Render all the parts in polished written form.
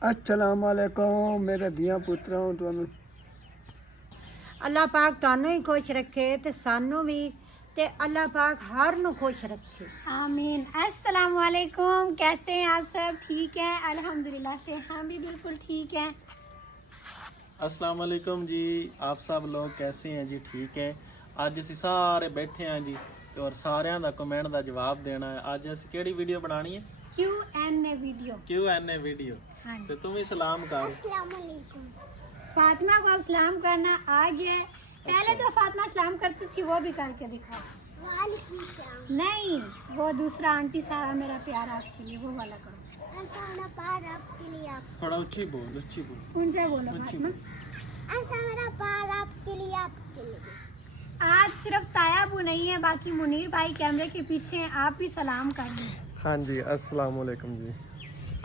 अस्सलाम वालेकुम मेरे धिया पुत्रों तुहानू अल्लाह पाक ਤੁਹਾਨੂੰ ही खुश रखे ते सानू भी ते अल्लाह पाक हर नू खुश रखे। आमीन। अस्सलाम वालेकुम, कैसे हैं आप सब? ठीक हैं अल्हम्दुलिल्लाह से, हम भी बिल्कुल ठीक हैं। अस्सलाम वालेकुम जी, आप सब लोग कैसे हैं जी? ठीक है। ਅੱਜ ਅਸੀਂ ਸਾਰੇ ਬੈਠੇ ਹਾਂ ਜੀ ਤੇ ਔਰ ਸਾਰਿਆਂ ਦਾ ਕਮੈਂਟ ਦਾ ਜਵਾਬ ਦੇਣਾ ਹੈ। ਅੱਜ ਅਸੀਂ ਕਿਹੜੀ ਵੀਡੀਓ ਬਣਾਣੀ ਹੈ? Q&A video. Q&A video. हाँ जी। ਤੇ ਤੂੰ ਵੀ ਸਲਾਮ ਕਰ। अस्सलाम वालेकुम। फातिमा को अब सलाम करना आ गया है। पहले जो फातिमा सलाम करती थी वो भी करके दिखाओ। वालेकुम सलाम। नहीं, वो दूसरा आंटी सारा मेरा प्यार आपके लिए, वो वाला करो। मेरा प्यार आपके लिए। आप थोड़ा ऊंची बोल, ऊंची बोल। ऊंचा बोलो फातिमा। ऐसा मेरा प्यार आपके लिए, आपके लिए। आज सिर्फ तायाबू नहीं है, बाकी मुनीर भाई कैमरे के पीछे हैं, आप भी सलाम कर दें। हाँ जी, अस्सलाम वालेकुम जी।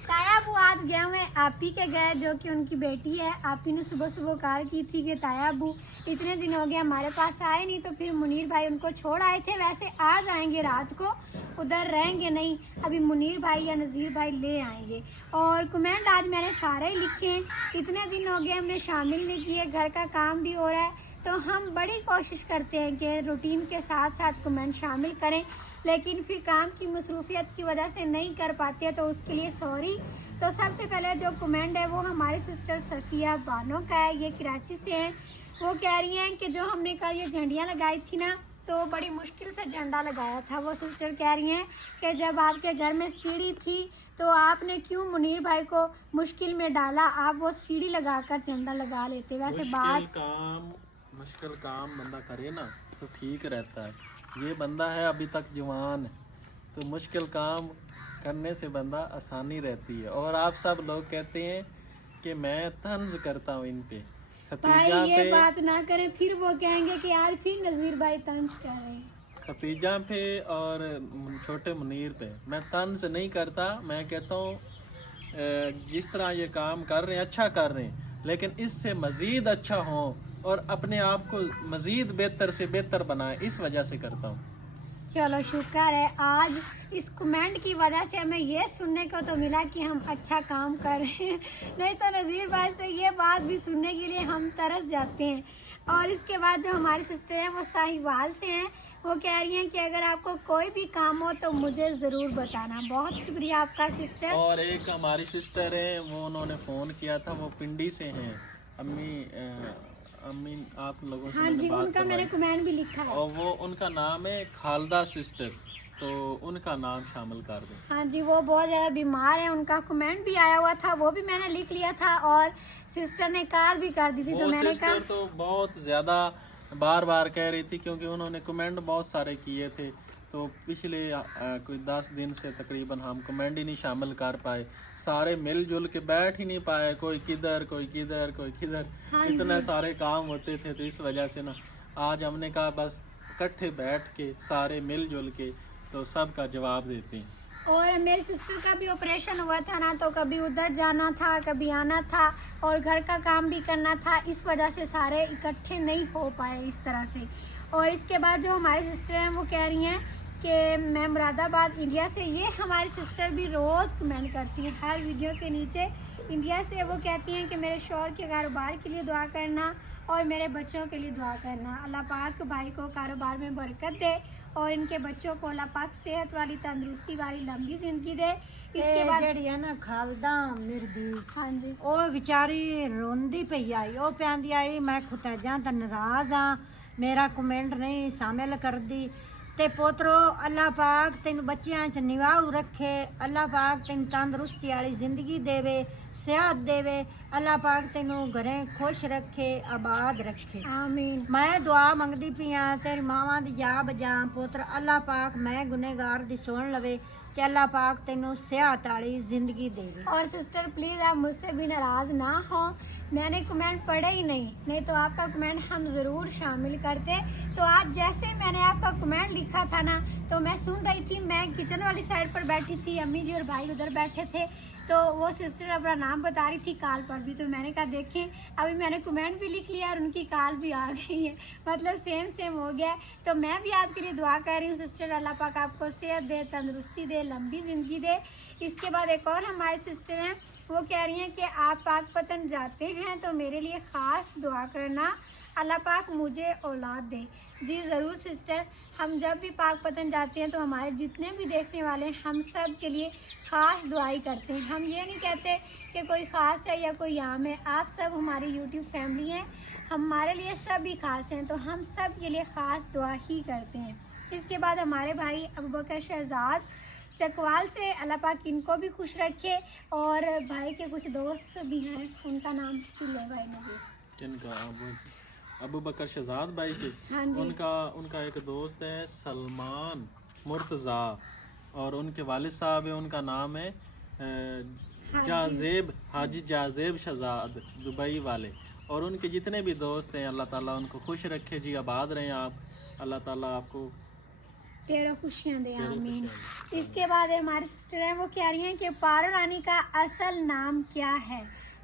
तायाबू आज गए हुए आपी के गए, जो कि उनकी बेटी है। आपी ने सुबह सुबह कॉल की थी कि तायाबू इतने दिन हो गए हमारे पास आए नहीं, तो फिर मुनीर भाई उनको छोड़ आए थे। वैसे आ जाएंगे रात को, उधर रहेंगे नहीं, अभी मुनीर भाई या नज़ीर भाई ले आएंगे। और कमेंट आज मैंने सारे ही लिखे हैं। इतने दिन हो गए हमने शामिल नहीं किए, घर का काम भी हो रहा है, तो हम बड़ी कोशिश करते हैं कि रूटीन के साथ साथ कमेंट शामिल करें, लेकिन फिर काम की मसरूफियत की वजह से नहीं कर पाते, तो उसके लिए सॉरी। तो सबसे पहले जो कमेंट है वो हमारी सिस्टर सफ़िया बानो का है, ये कराची से हैं। वो कह रही हैं कि जो हमने कल ये झंडियाँ लगाई थी ना, तो बड़ी मुश्किल से झंडा लगाया था। वो सिस्टर कह रही हैं कि जब आपके घर में सीढ़ी थी तो आपने क्यों मुनीर भाई को मुश्किल में डाला, आप वो सीढ़ी लगाकर झंडा लगा लेते। वैसे बात मुश्किल काम बंदा करे ना तो ठीक रहता है। ये बंदा है अभी तक जवान है, तो मुश्किल काम करने से बंदा आसानी रहती है। और आप सब लोग कहते हैं कि मैं तंज करता हूँ इन पे, भाई ये बात ना करें, फिर वो कहेंगे कि यार फिर नज़ीर भाई तंज कर रहे हैं। खतीजा पे और छोटे मुनीर पे मैं तंज नहीं करता। मैं कहता हूँ जिस तरह ये काम कर रहे हैं अच्छा कर रहे हैं, लेकिन इससे मज़ीद अच्छा हो और अपने आप को मज़ीद बेहतर से बेहतर बनाए, इस वजह से करता हूँ। चलो शुक्र है, आज इस कमेंट की वजह से हमें ये सुनने को तो मिला कि हम अच्छा काम कर रहे हैं, नहीं तो नज़ीर भाई से ये बात भी सुनने के लिए हम तरस जाते हैं। और इसके बाद जो हमारी सिस्टर हैं वो साहिवाल से हैं। वो कह रही हैं कि अगर आपको कोई भी काम हो तो मुझे ज़रूर बताना। बहुत शुक्रिया आपका सिस्टर। और एक हमारी सिस्टर है, वो उन्होंने फ़ोन किया था, वो पिंडी से हैं। अम्मी आप लोगों से हाँ जी, उनका मैंने कमेंट भी लिखा है। और वो उनका नाम है खालदा सिस्टर, तो उनका नाम शामिल कर दें। हाँ जी, वो बहुत ज़्यादा बीमार है, उनका कमेंट भी आया हुआ था, वो भी मैंने लिख लिया था। और सिस्टर ने कॉल भी कर दी थी, तो मैंने कहा तो बहुत ज़्यादा बार बार कह रही थी, क्योंकि उन्होंने कमेंट बहुत सारे किए थे। तो पिछले कोई 10 दिन से तकरीबन हम कमेंट ही नहीं शामिल कर पाए, सारे मिलजुल के बैठ ही नहीं पाए, कोई किधर कोई किधर कोई किधर। हाँ इतने सारे काम होते थे, तो इस वजह से ना आज हमने कहा बस इकट्ठे बैठ के सारे मिलजुल के तो सबका जवाब देते हैं। और मेरी सिस्टर का भी ऑपरेशन हुआ था ना, तो कभी उधर जाना था, कभी आना था, और घर का काम भी करना था, इस वजह से सारे इकट्ठे नहीं हो पाए इस तरह से। और इसके बाद जो हमारी सिस्टर हैं वो कह रही हैं कि मैं मुरादाबाद इंडिया से। ये हमारी सिस्टर भी रोज़ कमेंट करती हैं हर वीडियो के नीचे, इंडिया से। वो कहती हैं कि मेरे शौहर के कारोबार के लिए दुआ करना और मेरे बच्चों के लिए दुआ करना। अल्लाह पाक भाई को कारोबार में बरकत दे और इनके बच्चों को अल्लाह पाक सेहत वाली, तंदुरुस्ती वाली, लंबी ज़िंदगी दे। इसके बाद ਜਿਹੜੀ ਹੈ ਨਾ ਖਾਲਦਾ ਮਿਰਦੀ, हाँ जी, ਉਹ ਵਿਚਾਰੀ ਰੋਂਦੀ ਪਈ ਆਈ। ਉਹ ਕਹਿੰਦੀ ਆਈ ਮੈਂ ਖੁਤਜਾਂ ਤਾਂ ਨਾਰਾਜ਼ ਆ, ਮੇਰਾ ਕਮੈਂਟ ਨਹੀਂ ਸ਼ਾਮਿਲ ਕਰਦੀ। ਤੇ ਪੋਤਰੋ ਅੱਲਾਹ ਪਾਕ ਤੈਨੂੰ ਬੱਚਿਆਂ 'ਚ ਨਿਵਾਉ ਰੱਖੇ, ਅੱਲਾਹ ਪਾਕ ਤੈਨੂੰ ਤੰਦਰੁਸਤੀ ਵਾਲੀ ਜ਼ਿੰਦਗੀ ਦੇਵੇ, ਸਿਹਤ ਦੇਵੇ, ਅੱਲਾਹ ਪਾਕ ਤੈਨੂੰ ਘਰੇ ਖੁਸ਼ ਰੱਖੇ, ਆਬਾਦ ਰੱਖੇ। आमीन। मैं दुआ मंगदी पी हाँ तेरी मावां दी जा बजा पुत्र। अल्लाह पाक मैं गुनहगार दी सुन लवे ते अल्लाह पाक तेनू सेहत वाली जिंदगी देवे। और सिस्टर प्लीज़ आप मुझसे भी नाराज़ ना हो, मैंने कमेंट पढ़े ही नहीं तो आपका कमेंट हम ज़रूर शामिल करते। तो आज जैसे मैंने आपका कमेंट लिखा था ना, तो मैं सुन रही थी, मैं किचन वाली साइड पर बैठी थी, अम्मी जी और भाई उधर बैठे थे, तो वो सिस्टर अपना नाम बता रही थी कॉल पर भी। तो मैंने कहा देखें, अभी मैंने कमेंट भी लिख लिया और उनकी कॉल भी आ गई है, मतलब सेम सेम हो गया। तो मैं भी आपके लिए दुआ कर रही हूँ सिस्टर, अल्लाह पाक आपको सेहत दे, तंदुरुस्ती दे, लंबी ज़िंदगी दे। इसके बाद एक और हमारे सिस्टर हैं वो कह रही हैं कि आप पाकपतन जाते हैं तो मेरे लिए ख़ास दुआ करना, अल्लाह पाक मुझे औलाद दे। जी ज़रूर सिस्टर, हम जब भी पाकपतन जाते हैं तो हमारे जितने भी देखने वाले हैं हम सब के लिए ख़ास दुआई करते हैं। हम ये नहीं कहते कि कोई ख़ास है या कोई आम है, आप सब हमारी यूट्यूब फैमिली हैं, हमारे लिए सब ही ख़ास हैं, तो हम सब के लिए ख़ास दुआ ही करते हैं। इसके बाद हमारे भाई अबू बकर शहजाद चकवाल से, अल्लाह पाक इनको भी खुश रखे, और भाई के कुछ दोस्त भी हैं, उनका नाम भी ले भाई मुझे। किनका? अबू बकर शहजाद भाई के? हाँ जी। उनका एक दोस्त है सलमान मुर्तज़ा, और उनके वालिद साहब है, उनका नाम है जाजेब, हाजी जाजेब शहजाद दुबई वाले, और उनके जितने भी दोस्त हैं अल्लाह ताला उनको खुश रखे जी, आबाद रहें आप, अल्लाह ताला आपको ढेरों खुशियाँ दे, आमीन। इसके बाद हमारी सिस्टर हैं, वो कह रही हैं कि पारो रानी का असल नाम क्या है?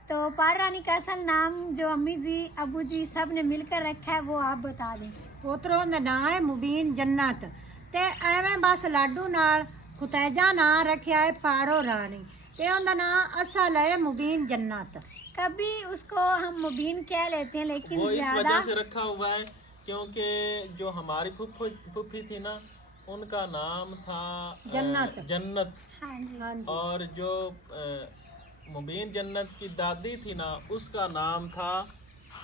तो पारो रानी का असल नाम जो अम्मी जी अबू जी सब ने मिलकर रखा है वो आप बता दें। ਪੁੱਤਰੋਂ ਦਾ ਨਾਂ ਹੈ ਮੁਬੀਨ ਜन्नत, ਤੇ ਐਵੇਂ ਬਸ ਲਾਡੂ ਨਾਲ ਖੁਤੈਜਾ ਨਾਂ ਰੱਖਿਆ ਹੈ ਪਾਰੋ ਰਾਣੀ, ਤੇ ਉਹਦਾ ਨਾਂ ਅਸਲ ਹੈ ਮੁਬੀਨ जन्नत। कभी उसको हम मुबीन कह लेते हैं, लेकिन वो इस ज्यादा वजह से रखा हुआ है क्योंकि जो हमारी फूफी थी ना, उनका नाम था जन्नत, हाँ जी, हाँ जी। और जो मुबीन जन्नत की दादी थी ना, उसका नाम था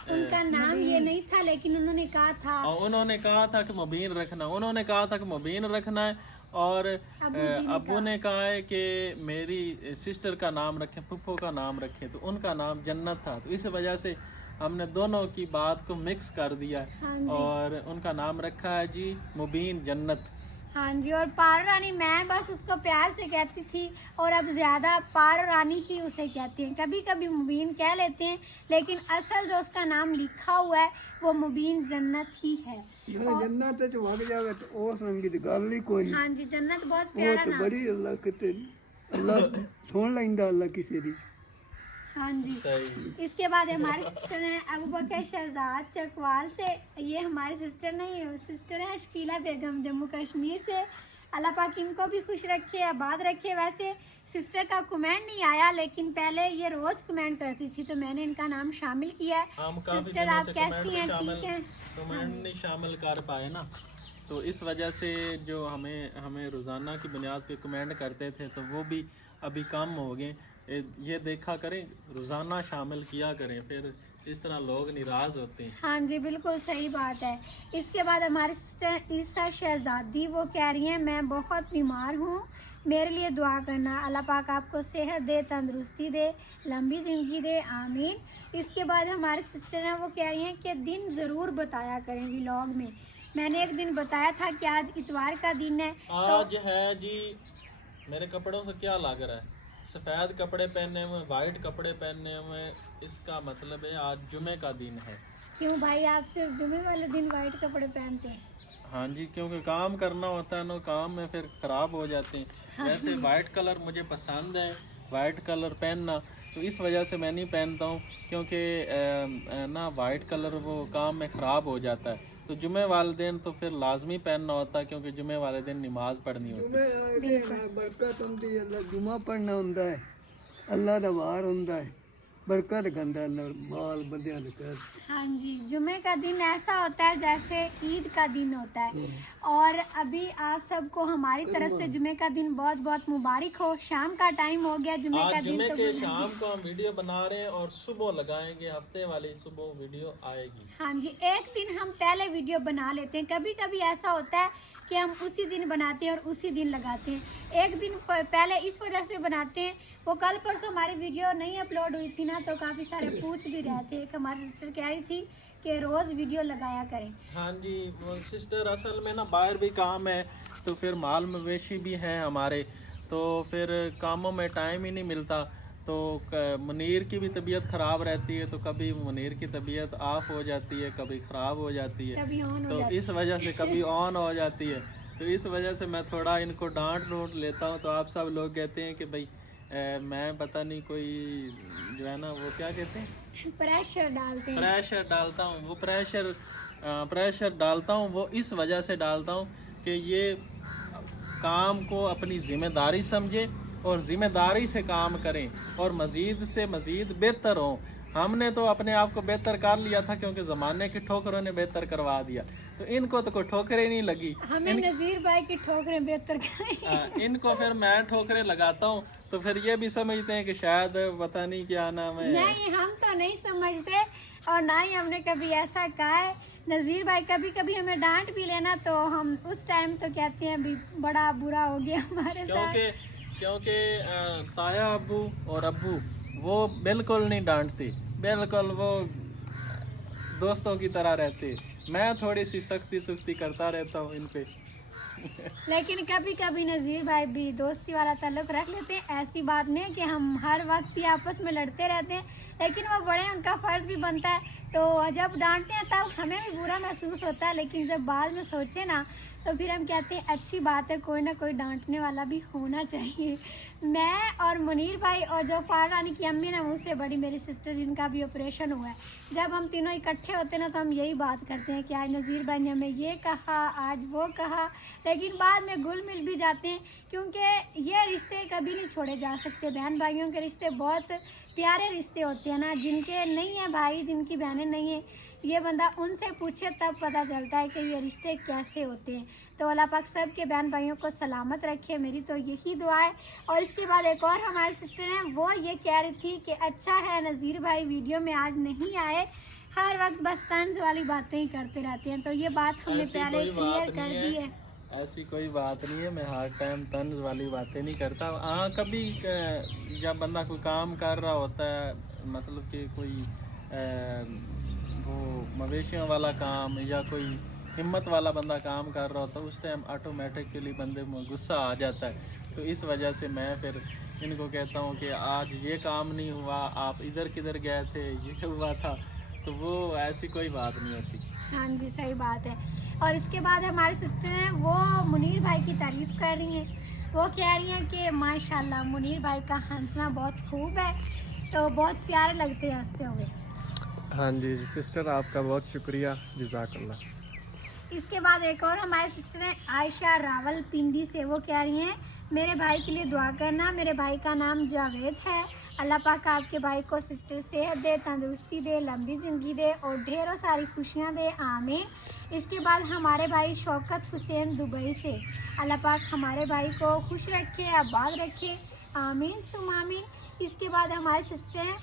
उनका नाम ये नहीं था, लेकिन उन्होंने कहा था, और उन्होंने कहा था कि मुबीन रखना, उन्होंने कहा था कि मुबीन रखना है, और अबू ने कहा है कि मेरी सिस्टर का नाम रखें, फुफ्फो का नाम रखें, तो उनका नाम जन्नत था, तो इस वजह से हमने दोनों की बात को मिक्स कर दिया, हाँ जी। और उनका नाम रखा है जी मुबीन जन्नत। हाँ जी। और पारो रानी मैं बस उसको प्यार से कहती थी, और अब ज़्यादा पारो रानी ही उसे कहते हैं, कभी कभी मुबीन कह लेते हैं, लेकिन असल जो उसका नाम लिखा हुआ है वो मुबीन जन्नत ही है। ਜਿਹੜੇ ਜੰਨਤ ਚ ਵਗ ਜਾਵੇ ਤੇ ਉਸ ਰੰਗੀ ਦੀ ਗੱਲ ਹੀ ਕੋਈ ਨਹੀਂ। हाँ जी, जन्नत बहुत ਉਹ प्यारा ਤੇ नाम। ਬੜੀ ਅੱਲਾ ਕਿਤੇ ਅੱਲਾ ਸੁਣ ਲੈਂਦਾ ਅੱਲਾ ਕਿਸੇ ਦੀ। हाँ जी। सही। इसके बाद हमारे सिस्टर हैं अबू बकर शहजाद चकवाल से, ये हमारी सिस्टर नहीं, सिस्टर है शकीला बेगम जम्मू कश्मीर से, अल्लाह पाक इनको भी खुश रखे, आबाद रखे। वैसे सिस्टर का कमेंट नहीं आया, लेकिन पहले ये रोज़ कमेंट करती थी, तो मैंने इनका नाम शामिल किया है। हम काफी सिस्टर दिनों आप से कैसी हैं? ठीक हैं? कमेंट नहीं शामिल कर पाए ना, तो इस वजह से जो हमें रोज़ाना की बुनियाद पे कमेंट करते थे तो वो भी अभी कम हो गए। ये देखा करें, रोज़ाना शामिल किया करें, फिर इस तरह लोग नाराज़ होते हैं। हाँ जी, बिल्कुल सही बात है। इसके बाद हमारी सिस्टर ईसा शहजादी, वो कह रही हैं मैं बहुत बीमार हूँ, मेरे लिए दुआ करना, अल्लाह पाक आपको सेहत दे, तंदुरुस्ती दे, लंबी ज़िंदगी दे, आमीन। इसके बाद हमारी सिस्टर हैं, वो कह रही हैं कि दिन ज़रूर बताया करें व्लॉग में। मैंने एक दिन बताया था कि आज इतवार का दिन है, आज है जी, मेरे कपड़ों से क्या लग रहा है, सफ़ेद कपड़े पहने हुए, वाइट कपड़े पहने हुए, इसका मतलब है आज जुमे का दिन है। क्यों भाई, आप सिर्फ जुमे वाले दिन वाइट कपड़े पहनते हैं? हाँ जी, क्योंकि काम करना होता है ना, काम में फिर ख़राब हो जाते हैं। वैसे वाइट कलर मुझे पसंद है, वाइट कलर पहनना, तो इस वजह से मैं नहीं पहनता हूँ, क्योंकि ना वाइट कलर वो काम में ख़राब हो जाता है। तो जुमे वाले दिन तो फिर लाजमी पहनना होता है, क्योंकि जुमे वाले दिन नमाज पढ़नी होती है। ਜੁਮੇ ਆਏ ਬਰਕਤ ਹੁੰਦੀ ਹੈ, ਅੱਲਾ ਜੁਮਾ ਪੜਨਾ ਹੁੰਦਾ ਹੈ, ਅੱਲਾ ਦਾ ਵਾਰ ਹੁੰਦਾ ਹੈ, बरकत गंदा माल बंदियां दे कर। हाँ जी, जुमे का दिन ऐसा होता है जैसे ईद का दिन होता है। और अभी आप सबको हमारी तरफ से जुमे का दिन बहुत बहुत मुबारक हो। शाम का टाइम हो गया, जुमे का दिन जुमे तो के शाम को हम वीडियो बना रहे हैं और सुबह लगाएंगे, हफ्ते वाली सुबह वीडियो आएगी। हाँ जी, एक दिन हम पहले वीडियो बना लेते हैं। कभी कभी ऐसा होता है कि हम उसी दिन बनाते हैं और उसी दिन लगाते हैं। एक दिन पहले इस वजह से बनाते हैं, वो कल परसों हमारी वीडियो नहीं अपलोड हुई थी ना, तो काफ़ी सारे पूछ भी रहे थे। एक हमारी सिस्टर कह रही थी कि रोज़ वीडियो लगाया करें। हाँ जी सिस्टर, असल में ना बाहर भी काम है, तो फिर माल मवेशी भी हैं हमारे, तो फिर कामों में टाइम ही नहीं मिलता। तो मुनीर की भी तबीयत ख़राब रहती है, तो कभी मुनीर की तबीयत ऑफ हो जाती है, कभी ख़राब हो जाती है, कभी ऑन हो तो जाती है। इस वजह से कभी ऑन हो जाती है। तो इस वजह से मैं थोड़ा इनको डांट लेता हूँ। तो आप सब लोग कहते हैं कि भाई मैं पता नहीं कोई जो है ना वो क्या कहते हैं, प्रेशर डालते हैं। प्रेशर डालता हूँ। वो प्रेशर डालता हूँ, वो इस वजह से डालता हूँ कि ये काम को अपनी जिम्मेदारी समझे और ज़िम्मेदारी से काम करें और मज़ीद से मज़ीद बेहतर हों। हमने तो अपने आप को बेहतर कर लिया था क्योंकि ज़माने की ठोकरों ने बेहतर करवा दिया, तो इनको तो कोई ठोकरें नहीं लगी। हमें नज़ीर भाई की ठोकरें बेहतर कराई। इनको फिर मैं ठोकरें लगाता हूँ तो फिर ये भी समझते हैं कि शायद पता नहीं क्या नाम है। नहीं, हम तो नहीं समझते और ना ही हमने कभी ऐसा कहा है। नज़ीर भाई कभी कभी हमें डांट भी लेना तो हम उस टाइम तो कहते हैं भी बड़ा बुरा हो गया हमारे साथ। क्योंकि ताया अब्बू और अब्बू वो बिल्कुल नहीं डांटते, बिल्कुल वो दोस्तों की तरह रहते। मैं थोड़ी सी सख्ती करता रहता हूँ इन पे। लेकिन कभी कभी नज़ीर भाई भी दोस्ती वाला ताल्लुक रख लेते हैं। ऐसी बात नहीं है कि हम हर वक्त ही आपस में लड़ते रहते हैं, लेकिन वो बड़े हैं, उनका फ़र्ज़ भी बनता है। तो जब डांटते हैं तब हमें भी बुरा महसूस होता है, लेकिन जब बाद में सोचे ना तो फिर हम कहते हैं अच्छी बात है, कोई ना कोई डांटने वाला भी होना चाहिए। मैं और मुनीर भाई और जो फार रानी की अम्मी ना, मुझसे बड़ी मेरी सिस्टर जिनका भी ऑपरेशन हुआ है, जब हम तीनों इकट्ठे होते हैं ना तो हम यही बात करते हैं कि आज नज़ीर भाई ने हमें ये कहा, आज वो कहा, लेकिन बाद में घुल मिल भी जाते हैं क्योंकि ये रिश्ते कभी नहीं छोड़े जा सकते। बहन भाइयों के रिश्ते बहुत प्यारे रिश्ते होते हैं ना। जिनके नहीं है भाई, जिनकी बहनें नहीं है, ये बंदा उनसे पूछे तब पता चलता है कि ये रिश्ते कैसे होते हैं। तो अल्लाह पाक सब के बहन भाइयों को सलामत रखे, मेरी तो यही दुआ है। और इसके बाद एक और हमारी सिस्टर हैं, वो ये कह रही थी कि अच्छा है नज़ीर भाई वीडियो में आज नहीं आए, हर वक्त बस तंज वाली बातें ही करते रहते हैं। तो ये बात हमने पहले क्लियर कर दी है। ऐसी कोई बात नहीं है, मैं हर टाइम तंज वाली बातें नहीं करता। हाँ, कभी जब बंदा कोई काम कर रहा होता है, मतलब कि कोई वो मवेशियों वाला काम या कोई हिम्मत वाला बंदा काम कर रहा होता है, उस टाइम ऑटोमेटिकली बंदे में गुस्सा आ जाता है। तो इस वजह से मैं फिर इनको कहता हूँ कि आज ये काम नहीं हुआ, आप इधर किधर गए थे, ये हुआ था, तो वो ऐसी कोई बात नहीं होती। हाँ जी, सही बात है। और इसके बाद हमारी सिस्टर हैं, वो मुनीर भाई की तारीफ़ कर रही हैं। वो कह रही हैं कि माशाल्लाह मुनीर भाई का हंसना बहुत खूब है, तो बहुत प्यारे लगते हैं हंसते हुए। हाँ जी सिस्टर, आपका बहुत शुक्रिया, जज़ाकल्लाह। इसके बाद एक और हमारी सिस्टर हैं आयशा रावल पिंडी से। वो कह रही हैं मेरे भाई के लिए दुआ करना, मेरे भाई का नाम जावेद है। अल्लाह पाक आपके भाई को सिस्टर सेहत दे, तंदुरुस्ती दे, लंबी ज़िंदगी दे और ढेरों सारी खुशियाँ दे, आमीन। इसके बाद हमारे भाई शौकत हुसैन दुबई से, अल्लाह पाक हमारे भाई को खुश रखे, आबाद रखे, आमीन सुम आमीन। इसके बाद हमारे सिस्टर हैं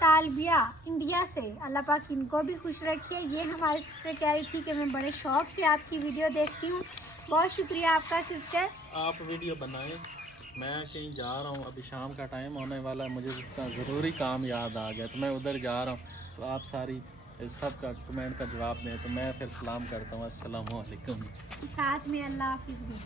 तालबिया इंडिया से, अल्लाह पाक इनको भी खुश रखिए। ये हमारी सिस्टर कह रही थी कि मैं बड़े शौक़ से आपकी वीडियो देखती हूँ। बहुत शुक्रिया आपका सिस्टर। आप वीडियो बनाएं, मैं कहीं जा रहा हूँ, अभी शाम का टाइम होने वाला है, मुझे इतना ज़रूरी काम याद आ गया तो मैं उधर जा रहा हूँ। तो आप सारी सबका कमेंट का जवाब दें, तो मैं फिर सलाम करता हूँ, अस्सलामु अलैकुम। साथ में अल्लाह हाफिज़ भी,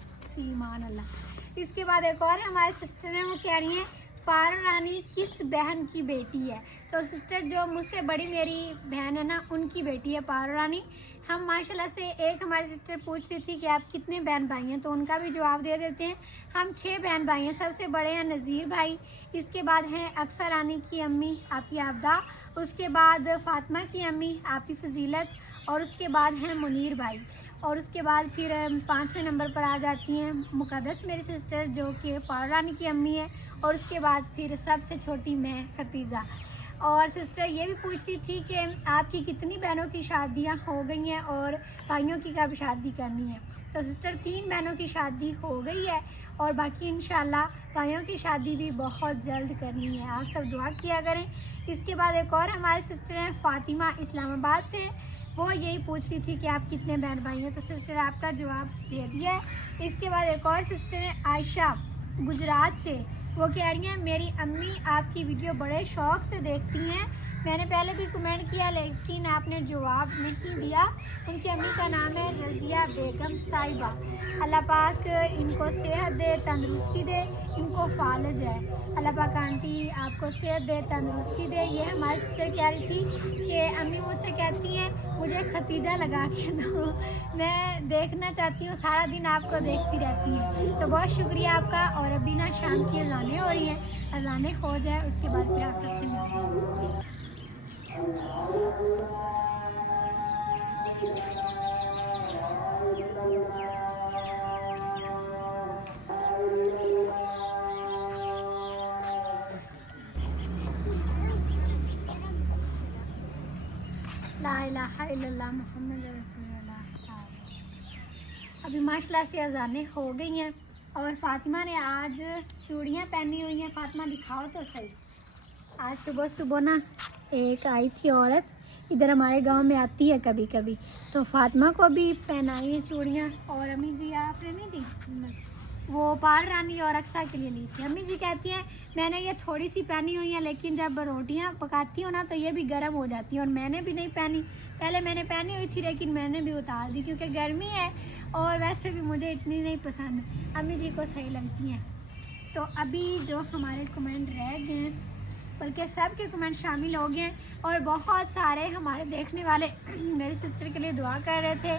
ईमान अल्लाह। इसके बाद एक और हमारे सिस्टर हैं, वो कह रही हैं पारो रानी किस बहन की बेटी है। तो सिस्टर जो मुझसे बड़ी मेरी बहन है ना, उनकी बेटी है पारो रानी। हम माशाल्लाह से, एक हमारी सिस्टर पूछ रही थी कि आप कितने बहन भाई हैं, तो उनका भी जवाब दे देते हैं। हम 6 बहन भाई हैं। सबसे बड़े हैं नज़ीर भाई, इसके बाद हैं अक्सर रानी की अम्मी आपी आबदा, उसके बाद फातिमा की अम्मी आपी फजीलत, और उसके बाद हैं मुनीर भाई, और उसके बाद फिर 5वें नंबर पर आ जाती हैं मुकद्दस मेरी सिस्टर जो कि पारो रानी की अम्मी है, और उसके बाद फिर सबसे छोटी मैं खतीजा। और सिस्टर ये भी पूछ रही थी कि आपकी कितनी बहनों की शादियां हो गई हैं और भाइयों की कब शादी करनी है। तो सिस्टर 3 बहनों की शादी हो गई है और बाकी इंशाल्लाह भाइयों की शादी भी बहुत जल्द करनी है। आप सब दुआ किया करें। इसके बाद एक और हमारे सिस्टर हैं फातिमा इस्लामाबाद से, वो यही पूछ रही थी कि आप कितने बहन भाई हैं। तो सिस्टर आपका जवाब दे दिया है। इसके बाद एक और सिस्टर हैं आयशा गुजरात से, वो कह रही हैं मेरी अम्मी आपकी वीडियो बड़े शौक़ से देखती हैं। मैंने पहले भी कमेंट किया लेकिन आपने जवाब नहीं दिया। उनकी अम्मी का नाम है रज़िया बेगम साहिबा। अल्लाह पाक इनको सेहत दे, तंदुरुस्ती दे, इनको फालज है। अल्लाह पाक आंटी आपको सेहत दे, तंदुरुस्ती दे। ये हमारी सिस्टर कह रही थी कि अम्मी मुझसे कहती हैं मुझे खतीजा लगा के दो, मैं देखना चाहती हूँ, सारा दिन आपको देखती रहती हैं। तो बहुत शुक्रिया आपका। और अभी ना शाम की अज़ानें हो रही हैं, अज़ानें हो जाए उसके बाद फिर आप सबसे मिलते हैं। ला इलाहा इल्लल्लाह मुहम्मद रसूलुल्लाह। अभी माशाल्लाह से अज़ानें हो गई हैं और फातिमा ने आज चूड़ियाँ पहनी हुई हैं। फातिमा दिखाओ तो सही। आज सुबह सुबह ना एक आई थी औरत, इधर हमारे गांव में आती है कभी कभी, तो फातिमा को भी पहनाई हैं चूड़ियाँ। और अम्मी जी आपने नहीं दी, वो पार रानी और अक्सा के लिए ली थी। अम्मी जी कहती हैं मैंने ये थोड़ी सी पहनी हुई है, लेकिन जब रोटियां पकाती हो ना तो ये भी गर्म हो जाती है। और मैंने भी नहीं पहनी, पहले मैंने पहनी हुई थी लेकिन मैंने भी उतार दी क्योंकि गर्मी है और वैसे भी मुझे इतनी नहीं पसंद, अम्मी जी को सही लगती हैं। तो अभी जो हमारे कमेंट रह गए हैं, बल्कि सब के कमेंट शामिल हो गए हैं और बहुत सारे हमारे देखने वाले मेरी सिस्टर के लिए दुआ कर रहे थे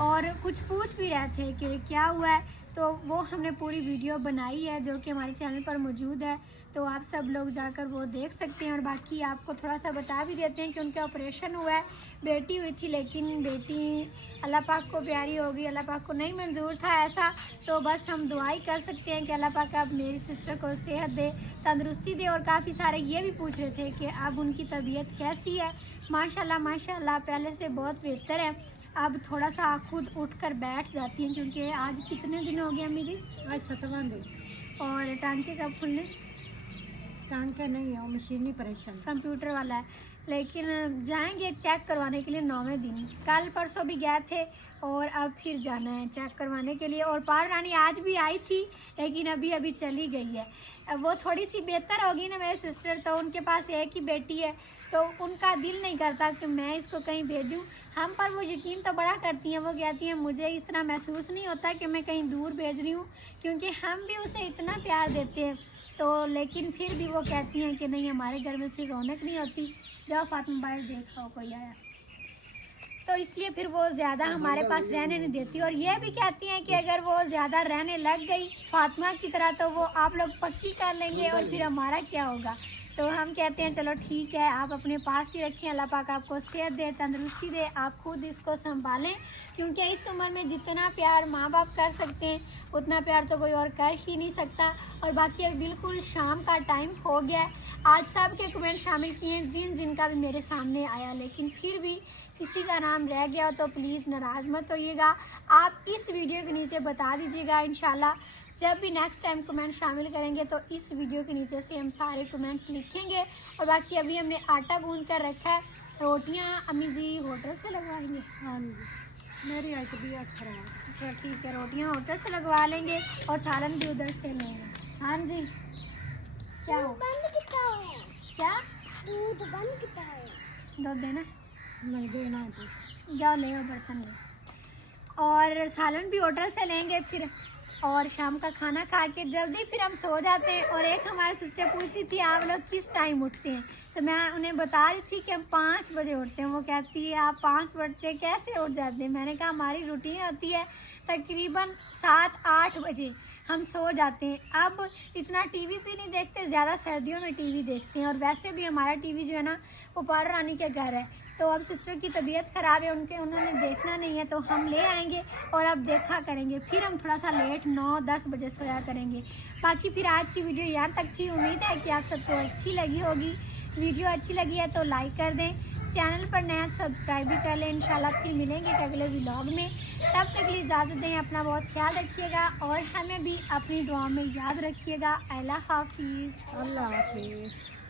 और कुछ पूछ भी रहे थे कि क्या हुआ है। तो वो हमने पूरी वीडियो बनाई है जो कि हमारे चैनल पर मौजूद है, तो आप सब लोग जाकर वो देख सकते हैं। और बाकी आपको थोड़ा सा बता भी देते हैं कि उनका ऑपरेशन हुआ है, बेटी हुई थी लेकिन बेटी अल्लाह पाक को प्यारी होगी, अल्लाह पाक को नहीं मंजूर था ऐसा। तो बस हम दुआ ही कर सकते हैं कि अल्लाह पाक अब मेरी सिस्टर को सेहत दे, तंदुरुस्ती दे। और काफ़ी सारे ये भी पूछ रहे थे कि अब उनकी तबीयत कैसी है। माशाल्लाह माशाल्लाह पहले से बहुत बेहतर है। अब थोड़ा सा खुद उठकर बैठ जाती हैं क्योंकि आज कितने दिन हो गए अम्मी जी? आज 7वां दिन। और टांके कब खुलने? टांके नहीं है, वो मशीनी ऑपरेशन। कंप्यूटर वाला है, लेकिन जाएंगे चेक करवाने के लिए 9वें दिन। कल परसों भी गए थे और अब फिर जाना है चेक करवाने के लिए। और पार रानी आज भी आई थी लेकिन अभी चली गई है। वो थोड़ी सी बेहतर होगी ना मेरी सिस्टर, तो उनके पास एक ही बेटी है तो उनका दिल नहीं करता कि मैं इसको कहीं भेजूं। हम पर वो यकीन तो बड़ा करती हैं, वो कहती हैं मुझे इस तरह महसूस नहीं होता कि मैं कहीं दूर भेज रही हूँ क्योंकि हम भी उसे इतना प्यार देते हैं। तो लेकिन फिर भी वो कहती हैं कि नहीं हमारे घर में फिर रौनक नहीं होती। जब फातिमा बाहर देखा हो कोई आया तो इसलिए फिर वो ज़्यादा हमारे पास रहने नहीं देती। और ये भी कहती हैं कि अगर वो ज़्यादा रहने लग गई फातिमा की तरह तो वो आप लोग पक्की कर लेंगे और फिर हमारा क्या होगा। तो हम कहते हैं चलो ठीक है, आप अपने पास ही रखें, अल्लाह पाक आपको सेहत दे, तंदुरुस्ती दे, आप खुद इसको संभालें क्योंकि इस उम्र में जितना प्यार माँ बाप कर सकते हैं उतना प्यार तो कोई और कर ही नहीं सकता। और बाकी अब बिल्कुल शाम का टाइम हो गया है। आज सब के कमेंट शामिल किए हैं जिनका भी मेरे सामने आया, लेकिन फिर भी किसी का नाम रह गया तो प्लीज़ नाराज़ मत होइएगा। आप इस वीडियो के नीचे बता दीजिएगा, इंशाल्लाह जब भी नेक्स्ट टाइम कमेंट शामिल करेंगे तो इस वीडियो के नीचे से हम सारे कमेंट्स लिखेंगे। और बाकी अभी हमने आटा गूंद कर रखा है, रोटियां अम्मी जी होटल से लगवाएंगे। हाँ जी, मेरी आज तबीयत खराब। अच्छा ठीक है, रोटियां होटल से लगवा लेंगे और सालन भी उधर से लेंगे। हाँ जी क्या हो? क्या दूध बंद कितना है? दूध देना नहीं देना है तो जाओ ले आओ बर्तन ले। और सालन भी होटल से लेंगे फिर, और शाम का खाना खा के जल्दी फिर हम सो जाते हैं। और एक हमारी सिस्टर पूछ रही थी आप लोग किस टाइम उठते हैं, तो मैं उन्हें बता रही थी कि हम 5 बजे उठते हैं। वो कहती है आप 5 बजे कैसे उठ जाते हैं? मैंने कहा हमारी रूटीन होती है तकरीबन 7-8 बजे हम सो जाते हैं। अब इतना टीवी भी नहीं देखते, ज़्यादा सर्दियों में टीवी देखते हैं। और वैसे भी हमारा टीवी जो है ना वो पार रानी के घर है, तो अब सिस्टर की तबीयत ख़राब है, उन्होंने देखना नहीं है तो हम ले आएंगे और अब देखा करेंगे। फिर हम थोड़ा सा लेट 9-10 बजे सोया करेंगे। बाकी फिर आज की वीडियो यहाँ तक थी। उम्मीद है कि आप सबको अच्छी लगी होगी। वीडियो अच्छी लगी है तो लाइक कर दें, चैनल पर नया सब्सक्राइब भी कर लें। इंशाल्लाह फिर मिलेंगे अगले व्लॉग में, तब तक के लिए इजाज़त दें। अपना बहुत ख्याल रखिएगा और हमें भी अपनी दुआ में याद रखिएगा। अल्लाह हाफिज़। अल्लाह हाफिज़।